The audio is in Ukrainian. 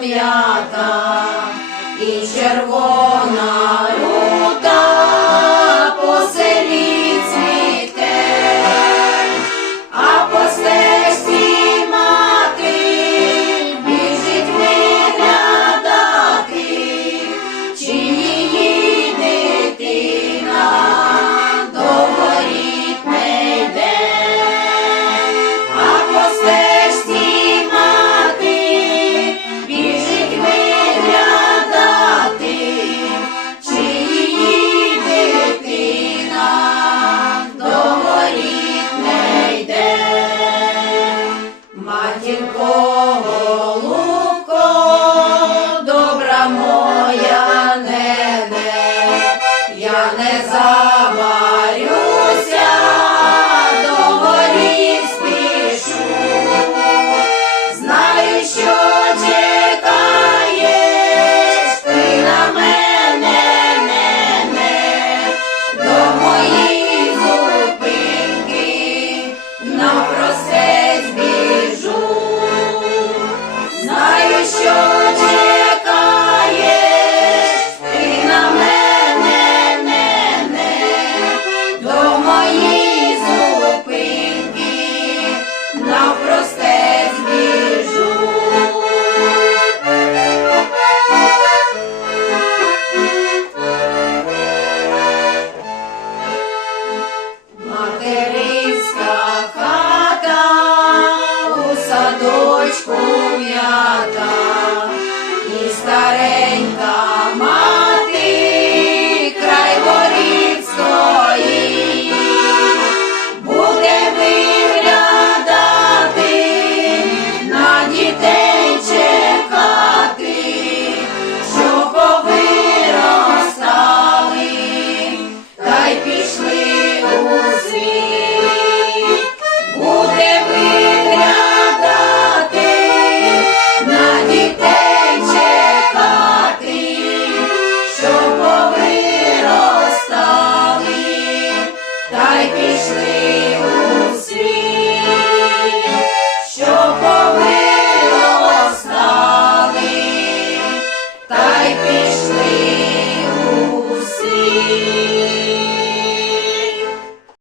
м'ята і червона.